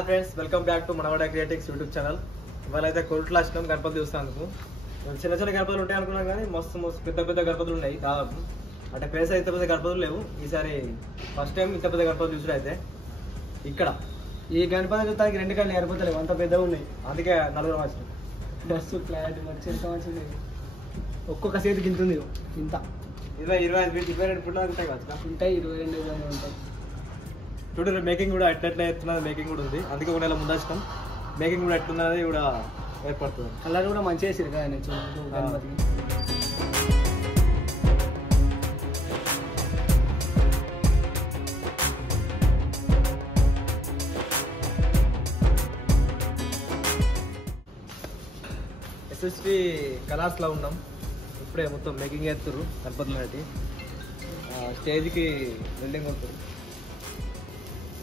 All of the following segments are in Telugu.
Hi friends, welcome back to Manavada creatives YouTube channel. ఇవాళ అయితే కొరుట్లు వచ్చినాం గణపతి చూస్తాను. చిన్న చిన్న గణపతులు ఉంటాయి అనుకున్నాం కానీ మస్తు పెద్ద పెద్ద గణపతులు ఉన్నాయి. దాదాపు అంటే ప్లేస్ అయితే పెద్ద గణపతులు లేవు. ఈసారి ఫస్ట్ టైం ఇంత పెద్ద గణపతులు చూసుడు అయితే ఇక్కడ ఈ గణపతి చూస్తానికి 2 కళ్ళు ఏర్పడలేవు, అంత పెద్దగా ఉన్నాయి. అందుకే నలుగురు వచ్చినాం. బస్సు క్లారిటీ మంచి ఎంత మంచిది. ఒక్కొక్క చేతికి ఇంత ఉంది, ఇంత 22 ఫుట్లు ఉంటాయి కదా. ఉంటాయి, 22 ఉంటాయి. చూడండి మేకింగ్ కూడా ఎట్లా ఎత్తున్నది, మేకింగ్ కూడా ఉంది. అందుకే కూడా ఇలా ముందు వచ్చినాం. మేకింగ్ కూడా ఎట్లున్నది కూడా ఏర్పడుతుంది. కలర్ కూడా మంచిగా వేసారు కదా గణపతికి. ఎస్ఎస్పి కలర్స్లో ఉన్నాం. ఇప్పుడే మొత్తం మేకింగ్ చేస్తారు గణపతులు అనేటి. స్టేజ్కి బిల్డింగ్ ఉంటుంది.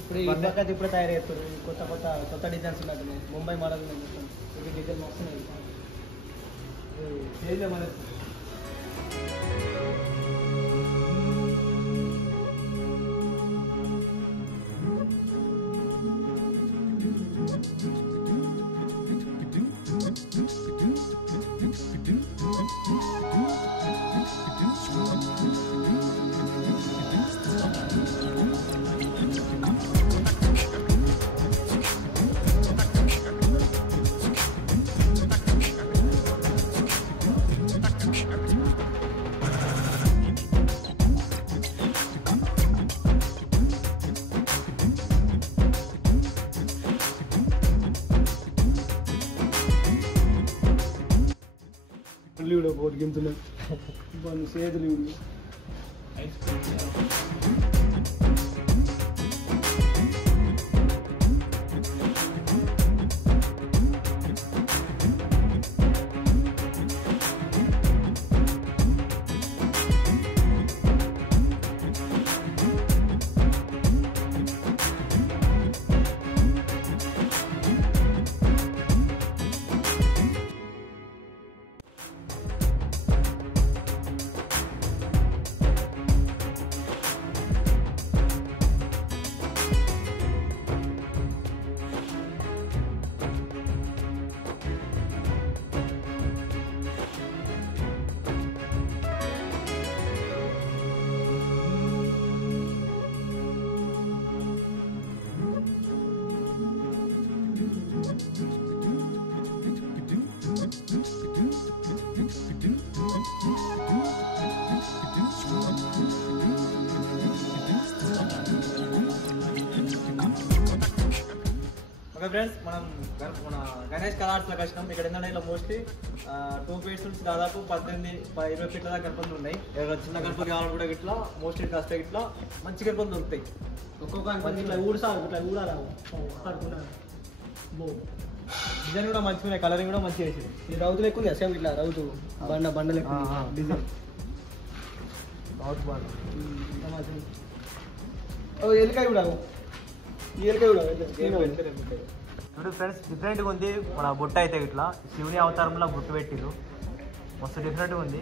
ఇప్పుడు ఈ పక్కన ఇప్పుడే తయారు చేస్తారు. కొత్త డిజైన్స్ ఉన్నట్టు ముంబై మోడల్ మొత్తం ఇది డిజైన్ వస్తున్నాయి. స్టేజ్లో మన కూడా పోటీ గింతులు చేతులు ఓకే ఫ్రెండ్స్, మన గణేష్ కలర్స్లోకి వచ్చినాం. ఇక్కడ ఏంటంటే ఇలా మోస్ట్లీ 2 ఫీట్స్ నుంచి దాదాపు 18-20 ఫీట్ల దాకా గణపతులు ఉన్నాయి. ఎవరైనా చిన్న గణపతి కావాలనుకుంటే ఇట్లా మోస్ట్లీ కాస్త ఇట్లా మంచి గణపతులు దొరుకుతాయి. ఒక్కొక్క ఇట్లా ఊడసాలు ఇట్లా ఊడాలి. డిజైన్ కూడా మంచిగా ఉన్నాయి, కలరింగ్ కూడా మంచిగా వేసింది. ఈ రౌతులు ఎక్కువ సేమ్ ఇట్లా రౌతు బండలు ఎక్కువ డిజైన్ ఎలికాయ కూడా ఈ ఎలికాయ కూడా ఇప్పుడు ఫ్రెండ్స్ డిఫరెంట్గా ఉంది. మన బుట్ట అయితే ఇట్లా శివుని అవతారంలో బుట్టు పెట్టిరు, మస్తు డిఫరెంట్గా ఉంది.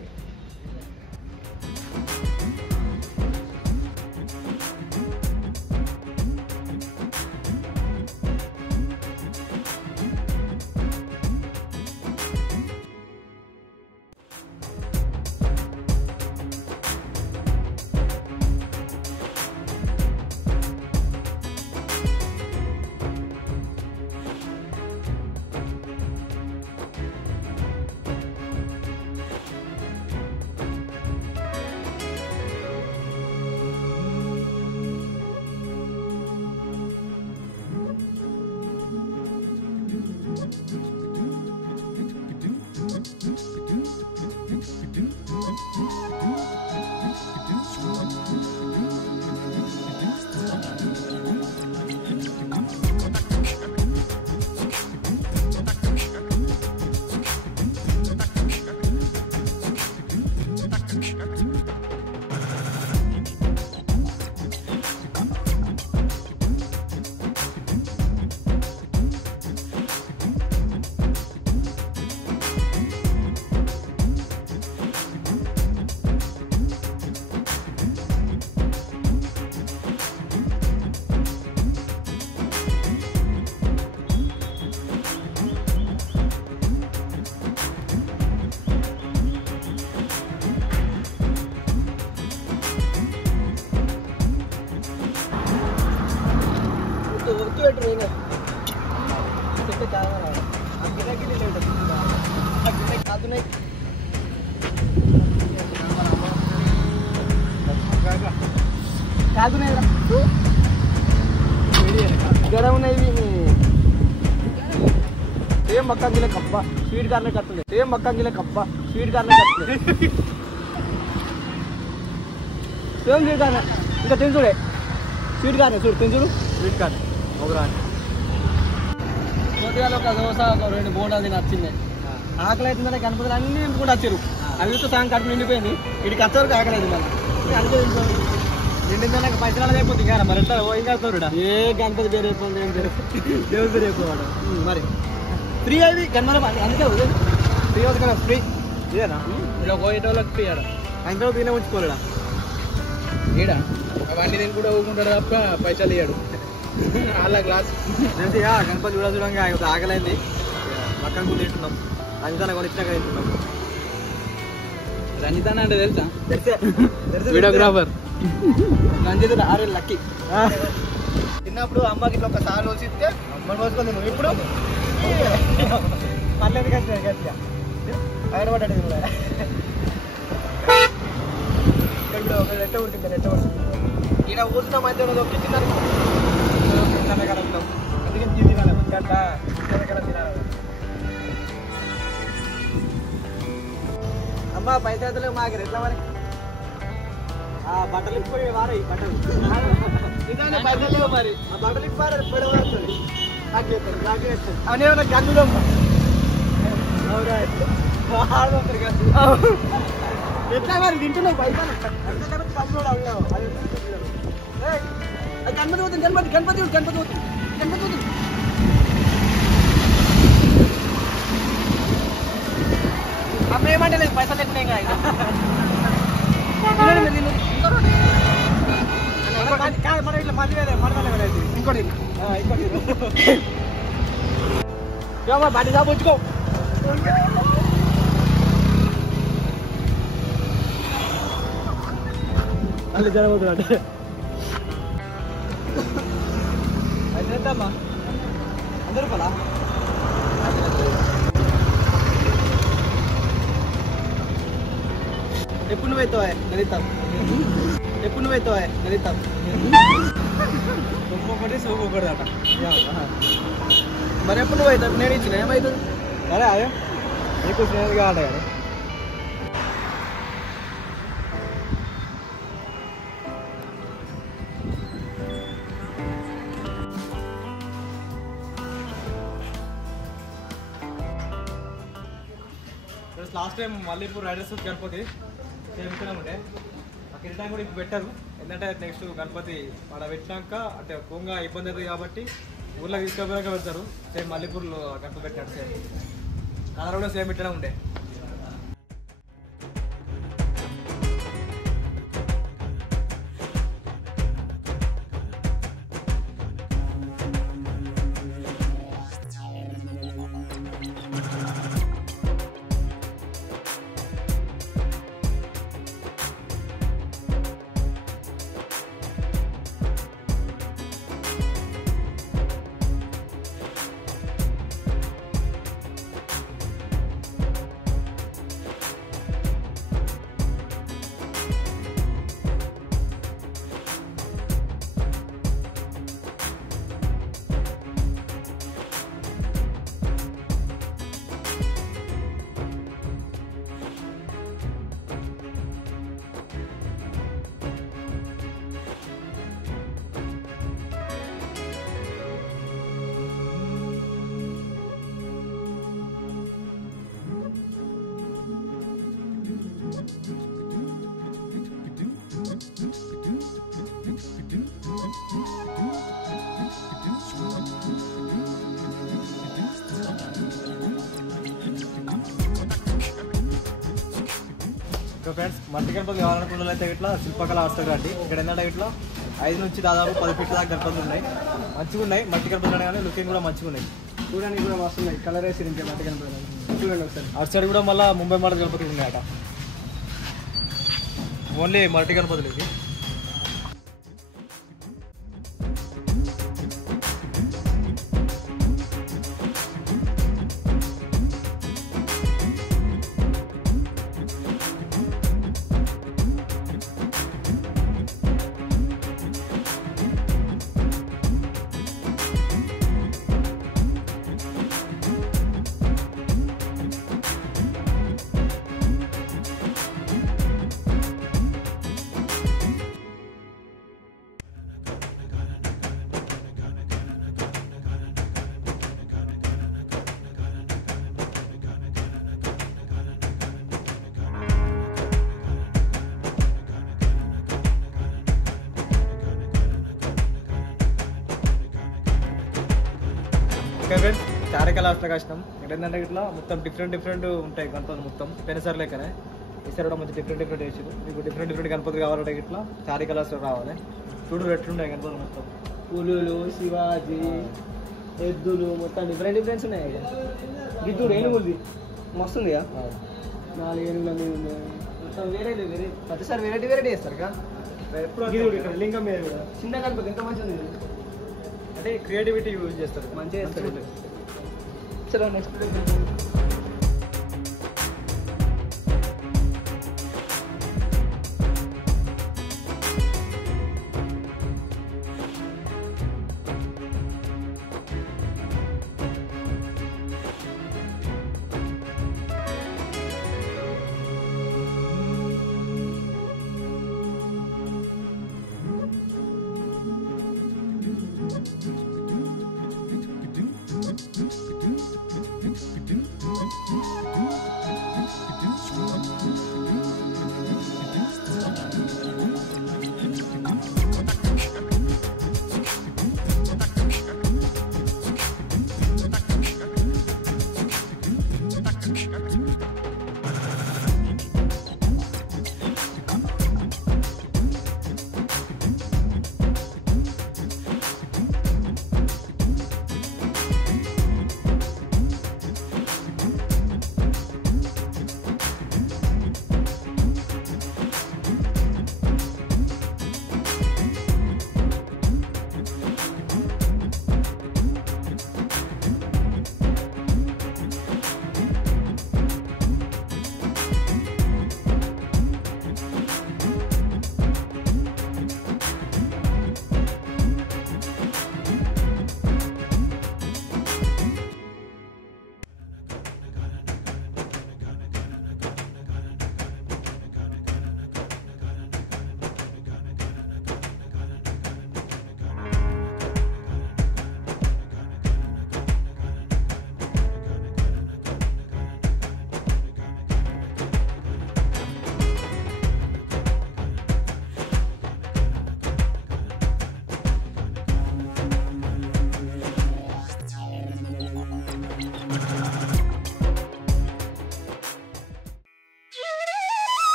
పెట్టరు ఏం చెప్తే చాలా కాదున్నాయి కాదున్నాయి గడ ఉన్నాయి సేమ్ మక్క గిలే కప్ప స్వీట్ కార్నే కట్టలే సేమ్ మక్క గిలే కప్ప స్వీట్ కార్నే కట్టలే సేమ్ స్వీట్ కార్నే ఇంకా తిని చూడే స్వీట్ కార్నే చూడు తిని చూడు స్వీట్ కార్నే ఒక రాని కొద్దిగా ఒక దోశ ఒక 2 బోండాలు నచ్చింది ఆకలి అవుతుందంటే గణపతులు అన్నీ నింపుకుంటూ వచ్చారు అవితో సాంగ్ కడుపు నిండిపోయింది ఇటు వచ్చేవరకు ఆకలి అవుతుంది మళ్ళీ అనుకోండి నిండిందా పైసలు అయిపోతుంది కదా మరి ఎట్లా ఇంకా తోరుడా ఏ గణపతి పేరు అయిపోతుంది ఏం పేరు దేవుడి పేరు అయిపోవాడు మరి ఫ్రీ అవి గన్మర అందుకే ఫ్రీ అవుతుంది కదా ఫ్రీ ఇదేనా ఇలా పోయేటోళ్ళకి ఫ్రీ ఆడ ఇంకా తినే ఉంచుకోలేడా ఈడ అవన్నీ నేను కూడా ఊరుకుంటాడు తప్ప పైసలు ఇయ్యాడు అలా గ్లాస్ మంచిగా గణపతి చూడంగా ఆకలైంది పక్కన కూడా తింటున్నాం రంజితాన కూడా ఇచ్చినాక తింటున్నాం రంజితాన అంటే తెలుసా వీడియోగ్రాఫర్ రంజిత్ ఆరే లక్కీ చిన్నప్పుడు అమ్మకి ఇట్లా ఒకసారి వచ్చిస్తే మనం రోజుకొని నువ్వు ఇప్పుడు పర్లేదు గట్టిగా గట్టిగా ఆయన పడ్డాడు కూడా ఇక్కడ ఒక రెట్ట ఉంటుంది రెట్ట ఉంటుంది ఈయన ఊసిన మధ్యలో దొక్కి తిన్నాను అందుకే తినాలి గంట తినాలి అమ్మ పైసలు మాకు ఎట్లా మరి బట్టలు ఇప్పుడే వారాయి బట్టలు పైసలు లేవు మరి ఆ బట్టలు ఇప్పారు ఎప్పుడు వస్తుంది అవన్నీ గంగులమ్మ ఎట్లా మరి తింటున్నావు పైసలు గణపతి పోతుంది గణపతి గణపతి గణపతి పోతుంది గణపతి పోతుంది అమ్మ ఏమంటే లేదు పైసలు ఎక్కువ మనం ఇట్లా మళ్ళీ మడతలే ఇంకోటి ఇంకోటి బండి షాప్ వచ్చుకో అల్లు జరగబోతున్నా అంటే అది చేద్దామా 100 రూపాయలా ఎప్పుడు నువ్వు అవుతావా లలిత ఎప్పుడు నువ్వు అవుతావా లలిత ఒక్కొక్కటి సోకొకటి అట మరి ఎప్పుడు నువ్వు అవుతావు నేను ఇచ్చిన ఏమవుతుంది సరే అదే నీకు స్నేహితులు కావాలి కదా last time Mallipur riders Ganapathi same ఉండే అక్కడ టైం కూడా ఇప్పుడు పెట్టారు ఎందుకంటే నెక్స్ట్ గణపతి ఆడ పెట్టినాక అంటే కొంగా ఇబ్బంది అవుతుంది కాబట్టి ఊర్లో తీసుకుపోయాక పెడతారు సేమ్ మల్లీపూర్లో గణపతి పెట్టాడు సేమ్ అక్కడ కూడా సేమ్ పెట్టడం ఉండే ఫ్రెండ్స్ మట్టి గణపతి కావాలనుకున్న అయితే ఇట్లా శిల్పకళ వస్తుంది అండి ఇక్కడ ఏంటంటే ఇట్లా 5 నుంచి దాదాపు 10 ఫీట్ల దాకా గణపతులు ఉన్నాయి మంచిగా ఉన్నాయి మట్టి గణపతులు కానీ లుకింగ్ కూడా మంచిగా ఉన్నాయి చూడడానికి కూడా వస్తున్నాయి కలర్ వేసి ఇంకే మట్టి గణపతులు చూడండి ఒకసారి అటు సైడ్ కూడా మళ్ళీ ముంబై మోడల్ గణపతులు ఉన్నాయట ఓన్లీ మట్టి గణపతులు ఇది ఓకే ఫ్రెండ్స్ చారికల్ హాస్టల్ కష్టం ఇక్కడ ఏంటంటే ఇట్లా మొత్తం డిఫరెంట్ ఉంటాయి గణపతులు మొత్తం పెనసార్ లెక్కనే ఈసారి కూడా మంచి డిఫరెంట్ వేసారు మీకు డిఫరెంట్ గణపతులు కావాలంటే ఇట్లా చారికల్ హాస్టల్ రావాలి చూడు ఎట్లున్నాయి గణపతులు మొత్తం పులులు శివాజీ ఎద్దులు మొత్తం డిఫరెంట్స్ ఉన్నాయి గిద్దుడు ఏనుగులది మస్తు ఉంది 4 ఏనుగులు అనేది ఉన్నాయి మొత్తం వేరే ప్రతిసారి వెరైటీ చేస్తారు కదా ఎప్పుడు ఇక్కడ లింగం మీద కూడా చిన్న గణపతి ఎంత మంచిగా ఉంది అంటే క్రియేటివిటీ యూజ్ చేస్తారు మంచిగా చేస్తారు చలో నెక్స్ట్